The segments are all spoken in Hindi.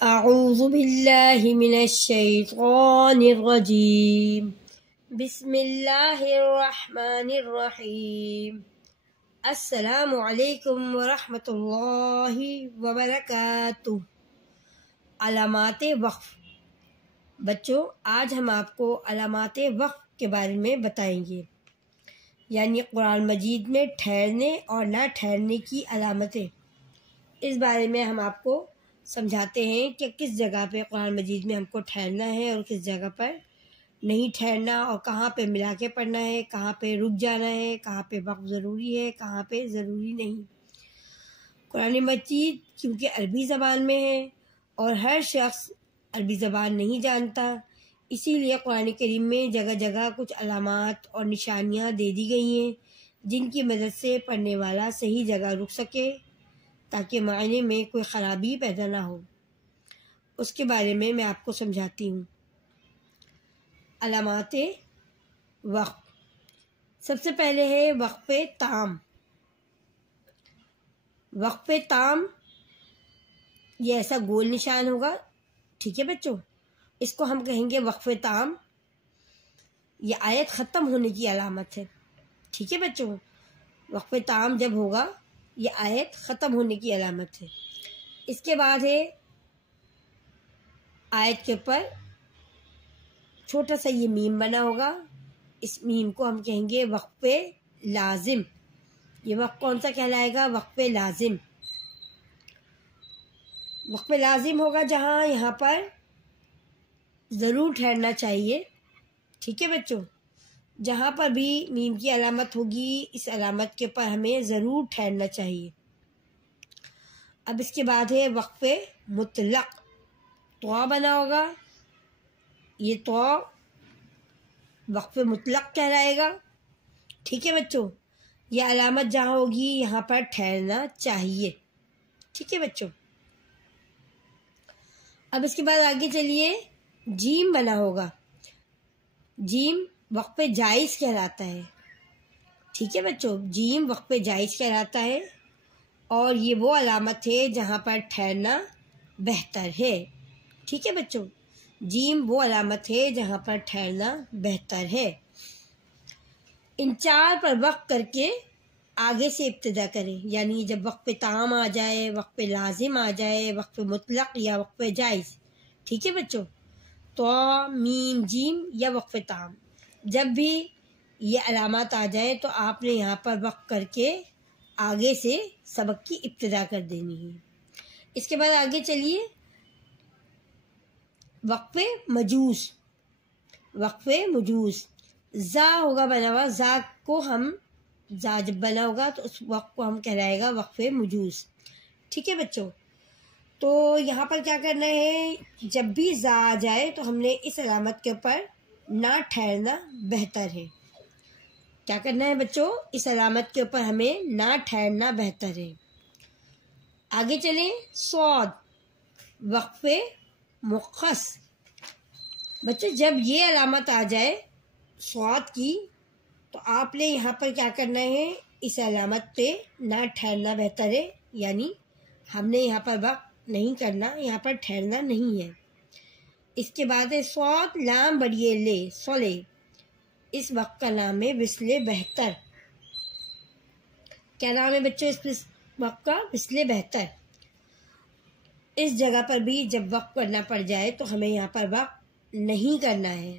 अऊज़ु बिल्लाहि मिनश शैतानिर रजीम। बिस्मिल्लाहिर रहमानिर रहीम। अस्सलामु अलैकुम व रहमतुल्लाहि व बरकातुहू। अलामाते वक़्फ़। बच्चों, आज हम आपको अलामाते वक़्फ़ के बारे में बताएंगे, यानी कुरान मजीद में ठहरने और ना ठहरने की अलामतें। इस बारे में हम आपको समझाते हैं कि किस जगह पे कुरान मजीद में हमको ठहरना है और किस जगह पर नहीं ठहरना, और कहाँ पे मिला के पढ़ना है, कहाँ पे रुक जाना है, कहाँ पे वक़्फ़ ज़रूरी है, कहाँ पे ज़रूरी नहीं। कुरान मजीद क्योंकि अरबी ज़बान में है और हर शख्स अरबी ज़बान नहीं जानता, इसीलिए कुरान करीम में जगह जगह कुछ अलामात और निशानियाँ दे दी गई हैं जिनकी मदद से पढ़ने वाला सही जगह रुक सके ताकि मायने में कोई ख़राबी पैदा ना हो। उसके बारे में मैं आपको समझाती हूँ। अलामाते वक़्फ़। सबसे पहले है वक़्फ़े ताम। वक़्फ़े ताम ये ऐसा गोल निशान होगा, ठीक है बच्चों, इसको हम कहेंगे वक़्फ़े ताम। ये आयत ख़त्म होने की अलामत है, ठीक है बच्चों। वक़्फ़े ताम जब होगा ये आयत ख़त्म होने की अलामत है। इसके बाद है आयत के ऊपर छोटा सा ये मीम बना होगा, इस मीम को हम कहेंगे वक़्फ़े लाजिम। ये वक़्फ़ कौन सा कहलाएगा? वक़्फ़े लाजिम। वक़्फ़े लाजिम होगा जहाँ यहाँ पर ज़रूर ठहरना चाहिए, ठीक है बच्चों। जहाँ पर भी मीम की अलामत होगी इस अलामत के ऊपर हमें ज़रूर ठहरना चाहिए। अब इसके बाद है वक़्फ़े मुतलक़। तो बना होगा, ये तो वक़्फ़े मुतलक़ कहलाएगा, ठीक है बच्चों। ये अलामत जहाँ होगी यहाँ पर ठहरना चाहिए, ठीक है बच्चों। अब इसके बाद आगे चलिए, जीम बना होगा। जीम वक़्फ़े जायज़ कहलाता है, ठीक है बच्चों। जीम वक़्फ़े जायज़ कहलाता है और ये वो अलामत है जहाँ पर ठहरना बेहतर है, ठीक है बच्चों। जीम वो अलामत है जहाँ पर ठहरना बेहतर है। इन चार पर वक़्फ़ करके आगे से इब्तिदा करें, यानी जब वक़्फ़े ताम आ जाए, वक़्फ़े लाजिम आ जाए, वक़्फ़े मुतलक़ या वक़्फ़े जायज़, ठीक है बच्चों। तो मीम जीम या वक़्फ़े ताम, जब भी ये अलामत आ जाए तो आपने यहाँ पर वक़्फ़ करके आगे से सबक की इब्तिदा कर देनी है। इसके बाद आगे चलिए, वक़्फ़े मजूज़। वक़्फ़े मजूज़ ज़ा होगा बना हुआ, ज़ा को हम ज़ा जब बना होगा तो उस वक़्फ़ को हम कहलाएगा वक़्फ़े मजूज़, ठीक है बच्चों। तो यहाँ पर क्या करना है, जब भी ज़ा आ जाए तो हमने इस अलामत के ऊपर ना ठहरना बेहतर है। क्या करना है बच्चों, इस अलामत के ऊपर हमें ना ठहरना बेहतर है। आगे चलें, सौद वक़्फ़े मुख़्ख़स। बच्चों, जब ये अलामत आ जाए सौद की तो आपने यहाँ पर क्या करना है, इस अलामत पे ना ठहरना बेहतर है, यानी हमने यहाँ पर वक़्फ़ नहीं करना, यहाँ पर ठहरना नहीं है। इसके बाद है सौद लाम बड़िए ले सोले। इस वक़्फ़ का नाम है विस्ले बेहतर। क्या नाम है बच्चों इस वक़्फ़ का? विस्ले बेहतर। इस जगह पर भी जब वक़्फ़ करना पड़ जाए तो हमें यहाँ पर वक़्फ़ नहीं करना है।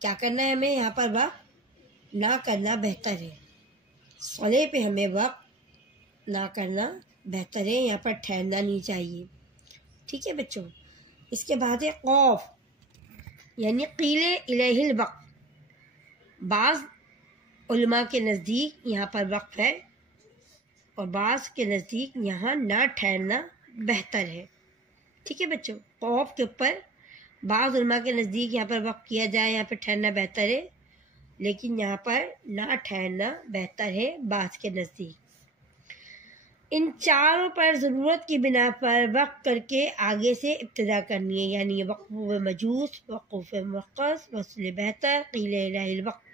क्या करना है, हमें यहाँ पर वक़्फ़ ना करना बेहतर है। सोले पे हमें वक़्फ़ ना करना बेहतर है, यहाँ पर ठहरना नहीं चाहिए, ठीक है बच्चों। इसके बाद है खौफ, यानी क़ीले इलैहिल वक़्फ़। बाज़ उलमा के नज़दीक यहाँ पर वक़्फ़ है और बाज़ के नज़दीक यहाँ ना ठहरना बेहतर है, ठीक है बच्चों। खौफ के ऊपर बाज़ उलमा के नज़दीक यहाँ पर वक़्फ़ किया जाए, यहाँ पर ठहरना बेहतर है, लेकिन यहाँ पर ना ठहरना बेहतर है बाज़ के नज़दीक। इन चारों पर ज़रूरत की बिना पर वक़्फ़ करके आगे से इब्तिदा करनी है, यानी वक़्फ़े मजूज़, वक़्फ़े मुख़्ख़स, वस्ले बेहतर, क़ीले इलैहिल वक़्फ़।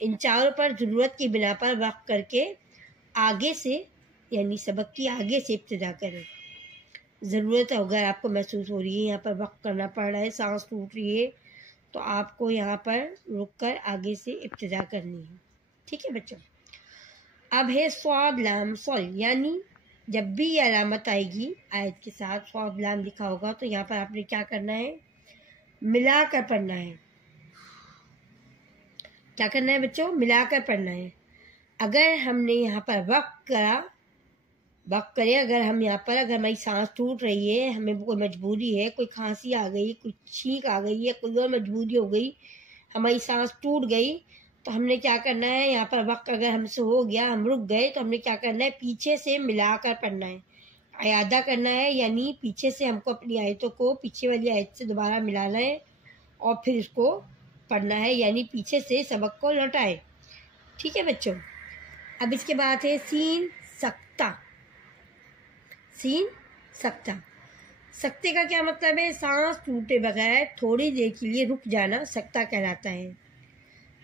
इन चारों पर ज़रूरत की बिना पर वक़्फ़ करके आगे से, यानी सबक की आगे से इब्तिदा करें। ज़रूरत अगर आपको महसूस हो रही है, यहाँ पर वक्त करना पड़ रहा है, सांस टूट रही है, तो आपको यहाँ पर रुककर आगे से इब्तिदा करनी है। ठीक है बच्चों। अब है स्वाद लाम सॉल, यानी जब भी ये अलामत आएगी आयत के साथ स्वाद लाम लिखा होगा तो यहाँ पर आपने क्या करना है, मिलाकर पढ़ना है। क्या करना है बच्चों, मिलाकर पढ़ना है। अगर हमने यहाँ पर वक्त करें, अगर हम यहाँ पर अगर हमारी सांस टूट रही है, हमें कोई मजबूरी है, कोई खांसी आ गई, कोई छींक आ गई या कोई और मजबूरी हो गई, हमारी सांस टूट गई, तो हमने क्या करना है, यहाँ पर वक्त अगर हमसे हो गया, हम रुक गए, तो हमने क्या करना है, पीछे से मिलाकर पढ़ना है, अयादा करना है, यानी पीछे से हमको अपनी आयतों को पीछे वाली आयत से दोबारा मिलाना है और फिर इसको पढ़ना है, यानी पीछे से सबक को लौटाए। ठीक है बच्चों। अब इसके बाद है सीन सक्ता। सीन सक्ता, सक्ते का क्या मतलब है, सांस टूटे बगैर थोड़ी देर के लिए रुक जाना सक्ता कहलाता है।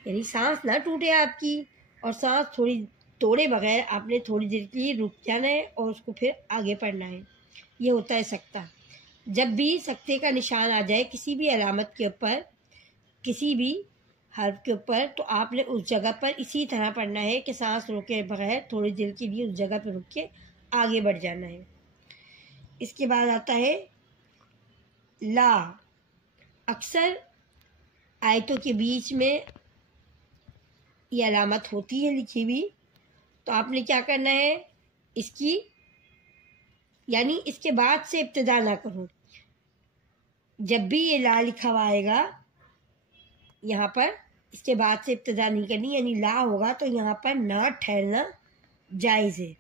यानी सांस ना टूटे आपकी और सांस थोड़ी तोड़े बगैर आपने थोड़ी देर के लिए रुक जाना है और उसको फिर आगे पढ़ना है, ये होता है सक्ता। जब भी सक्ते का निशान आ जाए किसी भी अलामत के ऊपर, किसी भी हर्फ के ऊपर, तो आपने उस जगह पर इसी तरह पढ़ना है कि सांस रोके बगैर थोड़ी देर के लिए उस जगह पर रुक के आगे बढ़ जाना है। इसके बाद आता है ला। अक्सर आयतों के बीच में ये अलामत होती है लिखी हुई, तो आपने क्या करना है, इसकी यानी इसके बाद से इब्तिदा ना करो। जब भी ये ला लिखा हुआ आएगा यहाँ पर, इसके बाद से इब्तिदा नहीं करनी, यानी ला होगा तो यहाँ पर ना ठहरना जायज़ है।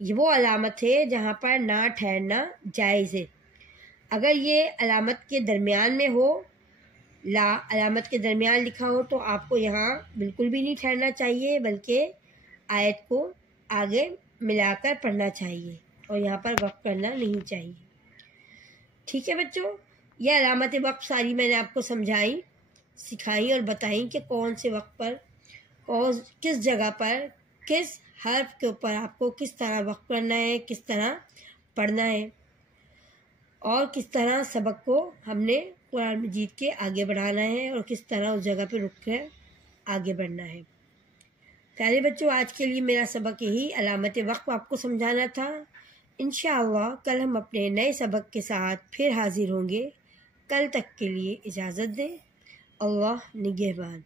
ये वो अलामत है जहाँ पर ना ठहरना जायज़ है। अगर ये अलामत के दरमियान में हो, ला अलामत के दरमियान लिखा हो, तो आपको यहाँ बिल्कुल भी नहीं ठहरना चाहिए, बल्कि आयत को आगे मिलाकर पढ़ना चाहिए और यहाँ पर वक्त करना नहीं चाहिए। ठीक है बच्चों, यह अलामत वक्त सारी मैंने आपको समझाई, सिखाई और बताई कि कौन से वक्त पर और किस जगह पर किस हर्फ के ऊपर आपको किस तरह वक्त करना है, किस तरह पढ़ना है और किस तरह सबक को हमने कुरान मजीद के आगे बढ़ाना है और किस तरह उस जगह पर रुक कर आगे बढ़ना है। प्यारे बच्चों, आज के लिए मेरा सबक यही अलामत वक्त आपको समझाना था। इंशाअल्लाह कल हम अपने नए सबक के साथ फिर हाजिर होंगे। कल तक के लिए इजाज़त दें। अल्लाह निगहबान।